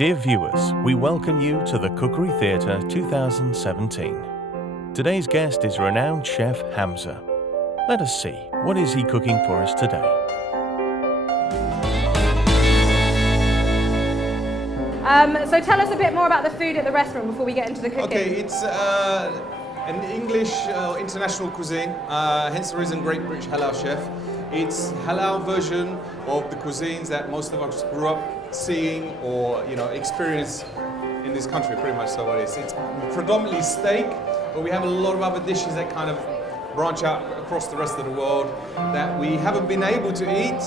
Dear viewers, we welcome you to the Cookery Theatre 2017. Today's guest is renowned chef Hamza. Let us see, what is he cooking for us today? So tell us a bit more about the food at the restaurant before we get into the cooking. Okay, it's an English international cuisine, hence the reason Great British Halal Chef. It's halal version of the cuisines that most of us grew up seeing or experience in this country, pretty much so it is. It's predominantly steak, but we have a lot of other dishes that kind of branch out across the rest of the world that we haven't been able to eat,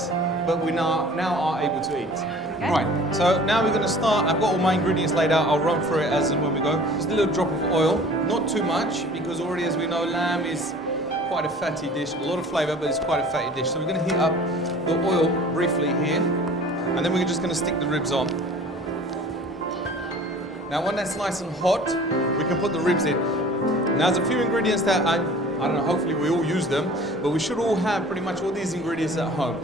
but we now are able to eat. Okay. Right, so now we're going to start. I've got all my ingredients laid out. I'll run through it as and when we go. Just a little drop of oil, not too much, because already, as we know, lamb is quite a fatty dish, a lot of flavour, but it's quite a fatty dish. So we're going to heat up the oil briefly here, and then we're just going to stick the ribs on. Now when that's nice and hot, we can put the ribs in. Now there's a few ingredients that I don't know, hopefully we all use them, but we should all have pretty much all these ingredients at home.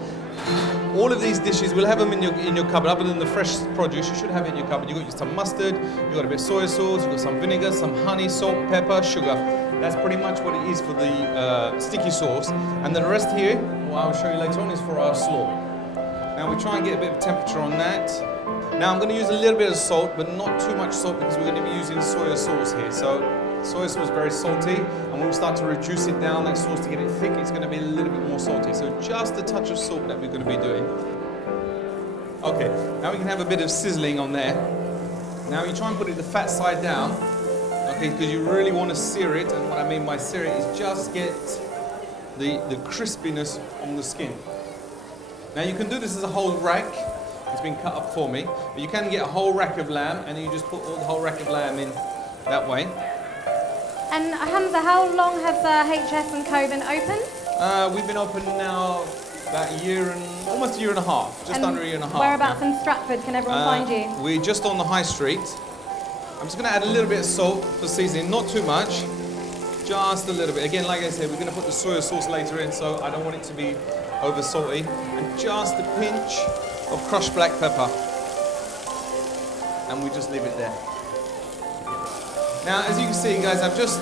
All of these dishes, we'll have them in your cupboard. Other than the fresh produce, you should have it in your cupboard. You've got some mustard, you've got a bit of soy sauce, you've got some vinegar, some honey, salt, pepper, sugar. That's pretty much what it is for the sticky sauce. And the rest here, what I'll show you later on, is for our slaw. Now we try and get a bit of temperature on that. Now I'm going to use a little bit of salt, but not too much salt because we're going to be using soy sauce here. So soy sauce is very salty, and when we start to reduce it down, that sauce, to get it thick, it's going to be a little bit more salty. So just a touch of salt that we're going to be doing. Okay, now we can have a bit of sizzling on there. Now you try and put it the fat side down, okay, because you really want to sear it, and what I mean by sear it is just get the crispiness on the skin. Now you can do this as a whole rack. It's been cut up for me, but you can get a whole rack of lamb, and then you just put all the whole rack of lamb in that way. And Hamza, how long has HF and Co been open? We've been open now about almost a year and a half, just under a year and a half. Whereabouts now. in Stratford can everyone find you? We're just on the high street. I'm just going to add a little bit of salt for seasoning, not too much, just a little bit. Again, like I said, we're going to put the soy sauce later in, so I don't want it to be over salty. And just a pinch of crushed black pepper. And we just leave it there. Now, as you can see, guys, I've just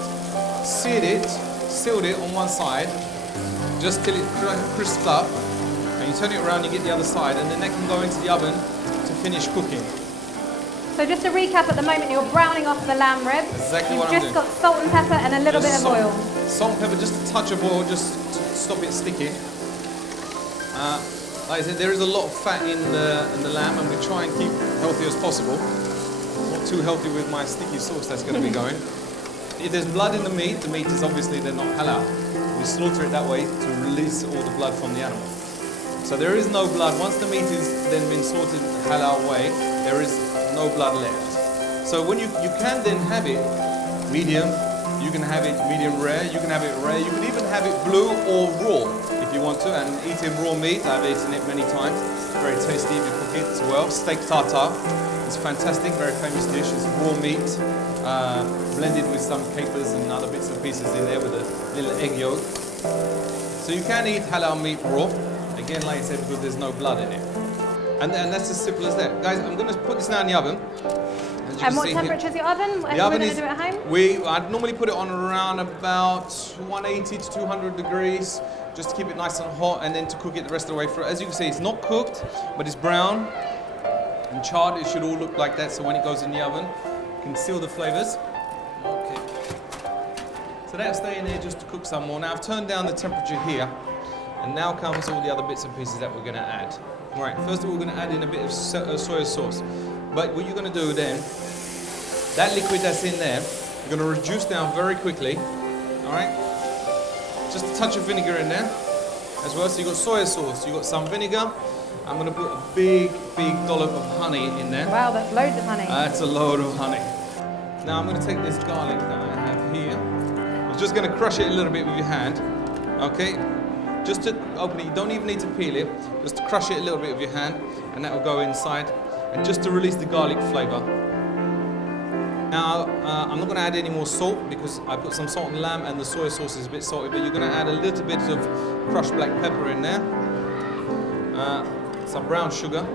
sealed it on one side, just till it crisps up. And you turn it around, you get the other side, and then that can go into the oven to finish cooking. So just to recap, at the moment you're browning off the lamb ribs. Exactly You've what I'm just doing. got salt and pepper and a little Just bit of oil. Salt and pepper, just a touch of oil, just to stop it sticking. Like I said, there is a lot of fat in the lamb, and we try and keep healthy as possible. Not too healthy with my sticky sauce that's going to be going. If there's blood in the meat is obviously they're not halal. We slaughter it that way to release all the blood from the animal. So there is no blood. Once the meat is then been slaughtered the halal way, there is no blood left. So when you can then have it medium, you can have it medium rare, you can have it rare, you can even have it blue or raw if you want to. And eating raw meat, I've eaten it many times. It's very tasty if you cook it as well. Steak tartare. It's fantastic, very famous dish. It's raw meat, blended with some capers and other bits and pieces in there with a little egg yolk. So you can eat halal meat raw, again, like I said, because there's no blood in it. And that's as simple as that. Guys, I'm going to put this now in the oven. And what temperature is your oven? The oven is, do it at home? I'd normally put it on around about 180 to 200 degrees, just to keep it nice and hot, and then to cook it the rest of the way through. As you can see, it's not cooked, but it's brown and charred. It should all look like that, so when it goes in the oven, you can seal the flavors. Okay. So that'll stay in there just to cook some more. Now I've turned down the temperature here, and now comes all the other bits and pieces that we're going to add. All right, first of all, we're going to add in a bit of soy sauce. But what you're going to do then, that liquid that's in there, you're going to reduce down very quickly. All right? Just a touch of vinegar in there as well. So you've got soy sauce, you've got some vinegar. I'm going to put a big dollop of honey in there. Wow, that's loads of honey. That's a load of honey. Now I'm going to take this garlic that I have here. I'm just going to crush it a little bit with your hand. Okay? Just to open it, you don't even need to peel it. Just to crush it a little bit with your hand, and that will go inside. And just to release the garlic flavor. Now, I'm not going to add any more salt because I put some salt in the lamb and the soy sauce is a bit salty, but you're going to add a little bit of crushed black pepper in there. Some brown sugar.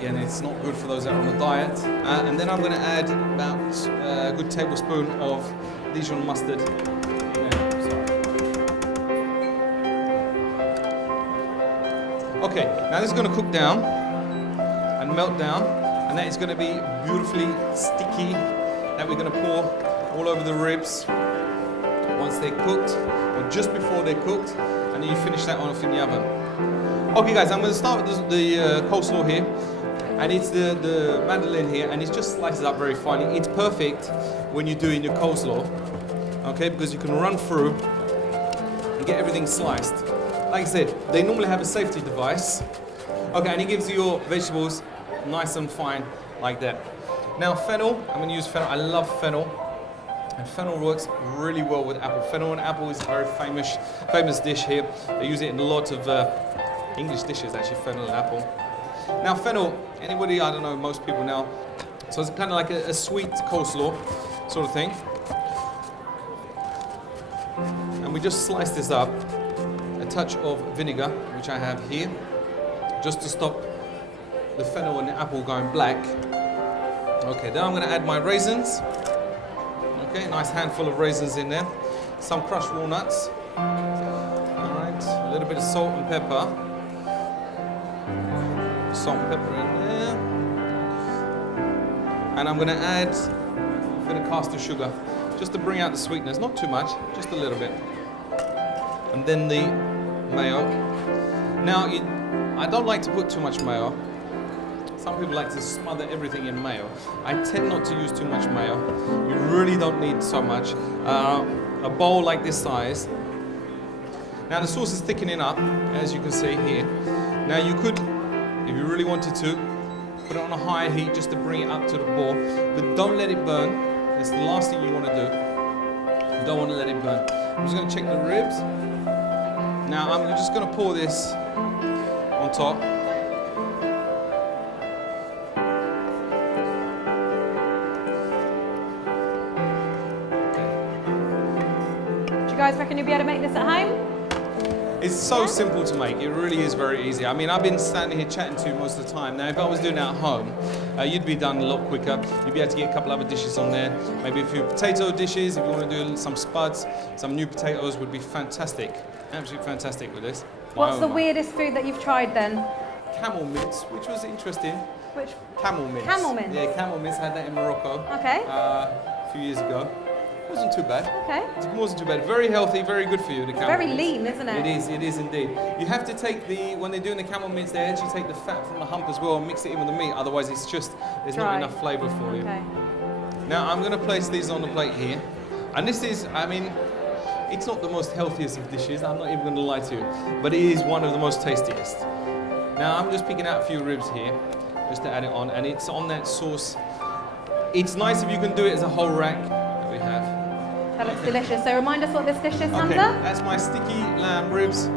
Again, it's not good for those that are on a diet. And then I'm going to add about a good tablespoon of Dijon mustard. Okay, now this is going to cook down and melt down, and that is going to be beautifully sticky. That we're going to pour all over the ribs once they're cooked, or just before they're cooked, and then you finish that off in the oven. Okay guys, I'm going to start with the coleslaw here, and it's the mandolin here, and it's just slices up very finely. It's perfect when you're doing your coleslaw, okay, because you can run through and get everything sliced. Like I said, they normally have a safety device, okay, and it gives you your vegetables nice and fine like that. Now fennel, I'm going to use fennel. I love fennel, and fennel works really well with apple. Fennel and apple is a very famous dish here. They use it in a lot of English dishes, actually, fennel and apple. Now fennel, anybody, I don't know, most people now, so it's kind of like a sweet coleslaw sort of thing. And we just slice this up, a touch of vinegar, which I have here, just to stop the fennel and the apple going black. Okay, then I'm going to add my raisins. Okay, nice handful of raisins in there. Some crushed walnuts. All right, a little bit of salt and pepper. Salt and pepper in there. And I'm going to add a bit of caster sugar, just to bring out the sweetness. Not too much, just a little bit. And then the mayo. Now, I don't like to put too much mayo. Some people like to smother everything in mayo. I tend not to use too much mayo. You really don't need so much. A bowl like this size. Now the sauce is thickening up, as you can see here. Now you could, if you really wanted to, put it on a higher heat just to bring it up to the boil. But don't let it burn. That's the last thing you want to do. You don't want to let it burn. I'm just going to check the ribs. Now I'm just going to pour this on top. Guys, reckon you'll be able to make this at home? It's so simple to make. It really is very easy. I mean, I've been standing here chatting to you most of the time. Now, if I was doing it at home, you'd be done a lot quicker. You'd be able to get a couple other dishes on there. Maybe a few potato dishes. If you want to do some spuds, some new potatoes would be fantastic. Absolutely fantastic with this. What's the weirdest food that you've tried then? Camel mince, which was interesting. Which? Camel mince. Camel mince? Yeah, camel mince. I had that in Morocco. Okay. A few years ago. It wasn't too bad. Okay. It wasn't too bad. Very healthy, very good for you, the camel Very mince. lean, isn't it? It is indeed. You have to take when they're doing the camel mince, they actually take the fat from the hump as well and mix it in with the meat, otherwise it's just, there's Dry. not enough flavour for you. Okay. Now I'm going to place these on the plate here. And this is, I mean, it's not the most healthiest of dishes, I'm not even going to lie to you, but it is one of the most tastiest. Now I'm just picking out a few ribs here, just to add it on, and it's on that sauce. It's nice if you can do it as a whole rack that we have. That looks delicious. So remind us what this dish is, Hamza? Okay, that's my sticky lamb ribs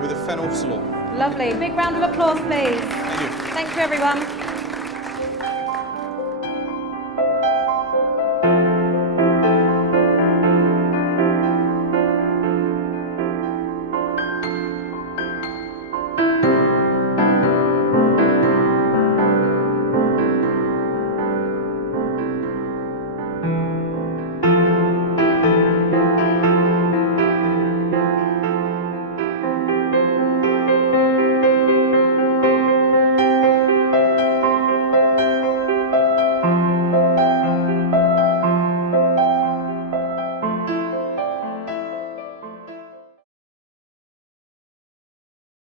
with a fennel slaw. Lovely. Big round of applause, please. Thank you. Thank you, everyone.